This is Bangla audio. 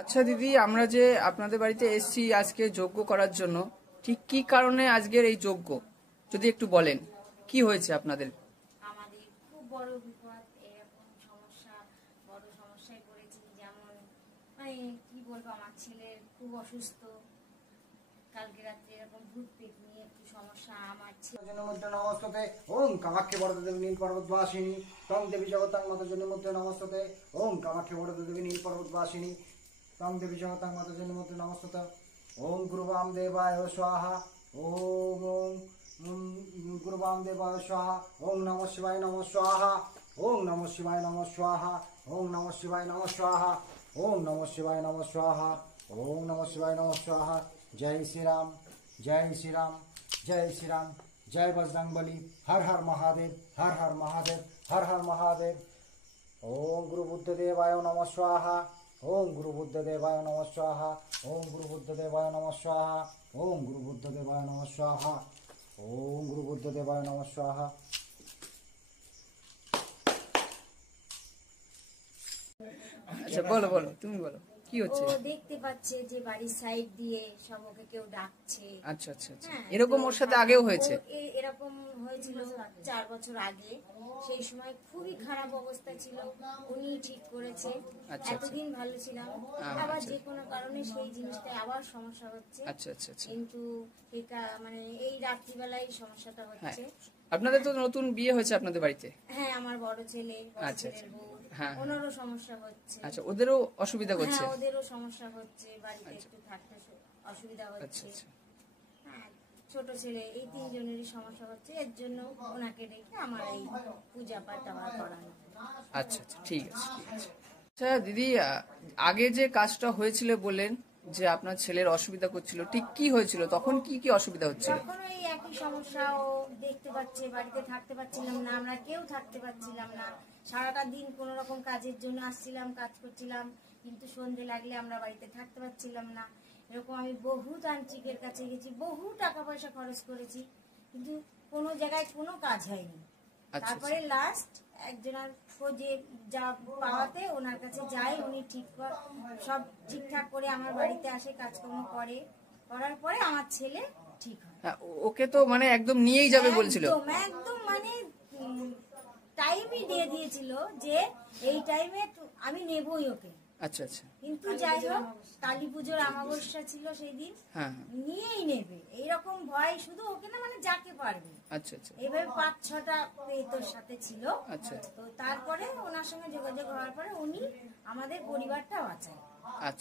আচ্ছা দিদি, আমরা যে আপনাদের বাড়িতে এসেছি আজকে যজ্ঞ করার জন্য, ঠিক কি কারণে আজকের এই যজ্ঞ যদি একটু বলেন, কি হয়েছে আপনাদের? আমাদের খুব বড় বিপদ, এরকম সমস্যা, বড় সমস্যায় পড়েছি। যেমন মানে কি বলবো, আমার ছেলের খুব অসুস্থ, কালকে রাত্রে এরকম ভূত পেট নিয়ে একটু সমস্যা। আমার নমস্তে ওম কামাখ্যে বরদেবী নীল পর্বতবাসিনী তং দেবী জগতাং মাতাজনী মধ্যে নমস্তে ওম কামাখ্যে বরদেবী নীল পর্বতবাসিনী তং দেবী জগতাং মাতাজনী মধ্যে নমস্তে ওম গুরুবাম দেবায় স্বাহা ওম ওম গুরুবাম দেবায় স্বাহা ওম নমঃ শিবায় নমঃ স্বাহা ওম নমঃ শিবায় নমঃ স্বাহা ওম নমঃ শিবায় নমঃ স্বাহা ওম নমঃ শিবায় নমঃ স্বাহা ওম নমঃ শিবায় নমঃ স্বাহা। জয় শ্রীরাম, জয় শ্রীরাম, जय श्री राम, जय बजरंगबली। हर हर महादेव, हर हर महादेव, हर हर महादेव। ओम गुरु बुद्ध देवाय नमः स्वाहा ओम गुरु बुद्ध देवाय नमः स्वाहा ओम गुरु बुद्ध देवाय नमः स्वाहा ओम गुरु बुद्ध देवाय नमः स्वाहा ओम गुरु बुद्ध देवाय नमः स्वाहा। আচ্ছা বলো বলো, তুমি বলো কি হচ্ছে? ও দেখতে পাচ্ছে যে বাড়ির সাইড দিয়ে সব ওকে কেউ ডাকছে। আচ্ছা আচ্ছা আচ্ছা, এরকম ওর সাথে আগেও হয়েছে? এরকম হয়েছিল 4 বছর আগে। সেই সময় খুবই খারাপ অবস্থা ছিল, উনি ঠিক করেছে। এতদিন ভালো ছিলাম, আবার যে কোনো কারণে সেই জিনিসটা আবার সমস্যা হচ্ছে। আচ্ছা আচ্ছা আচ্ছা, কিন্তু এটা মানে এই রাত্রিবেলায় সমস্যাটা হচ্ছে। আপনাদের তো নতুন বিয়ে হয়েছে আপনাদের বাড়িতে? হ্যাঁ, আমার বড় ছেলে, বড় ছেলের বউ, ওনারও সমস্যা হচ্ছে। আচ্ছা, ওদেরও অসুবিধা হচ্ছে? হ্যাঁ, ওদেরও সমস্যা হচ্ছে, বাড়িতে একটু থাকতে অসুবিধা হচ্ছে। হ্যাঁ, ছোট ছেলে, এই 3 জনেরই সমস্যা হচ্ছে। এর জন্য ওনাকে ডেকে আমার এই পূজা পাঠ আবার করানো। আচ্ছা আচ্ছা, ঠিক আছে ঠিক আছে। আচ্ছা দিদি, আগে যে কাজটা হয়েছিল বলেন যে আপনার ছেলের অসুবিধা করছিল, ঠিক কি হয়েছিল তখন? কি কি অসুবিধা হচ্ছিল? তখন ওই একই সমস্যা, ও দেখতে পাচ্ছে, বাড়িতে থাকতে পারছিলাম না, আমরা কেউ থাকতে পারছিলাম না। সারাটা দিন কোন রকম কাজের জন্য আসছিলাম, কাজ করছিলাম, কিন্তু সন্ধে লাগলে আমরা বাড়িতে থাকতে পারছিলাম না। এরকম আমি বহু তান্ত্রিকের কাছে গেছি, বহু টাকা পয়সা খরচ করেছি, কিন্তু কোনো জায়গায় কোনো কাজ হয়নি। তারপরে লাস্ট একজনের খোঁজে যা পাওয়াতে ওনার কাছে যাই, উনি সব ঠিকঠাক করে আমার বাড়িতে আসে, কাজকর্ম করার পরে আমার ছেলে ঠিক হয়। ওকে তো মানে একদম নিয়েই যাবে বলছিল? একদম মানে টাইমই দিয়ে দিয়েছিল যে এই টাইমে আমি নেবই ওকে। আচ্ছা আচ্ছা, কিন্তু যাই হোক, কালী পুজোর অমাবস্যা ছিল সেই দিন, নিয়েই নেবে এইরকম ভয়, শুধু ওকে না, মানে যাকে পারবে। আচ্ছা আচ্ছা, এইভাবে 5-6টা তোর সাথে ছিল। আচ্ছা, তো তারপরে ওনার সঙ্গে যোগাযোগ হওয়ার পরে উনি আমাদের পরিবারটা বাঁচায়।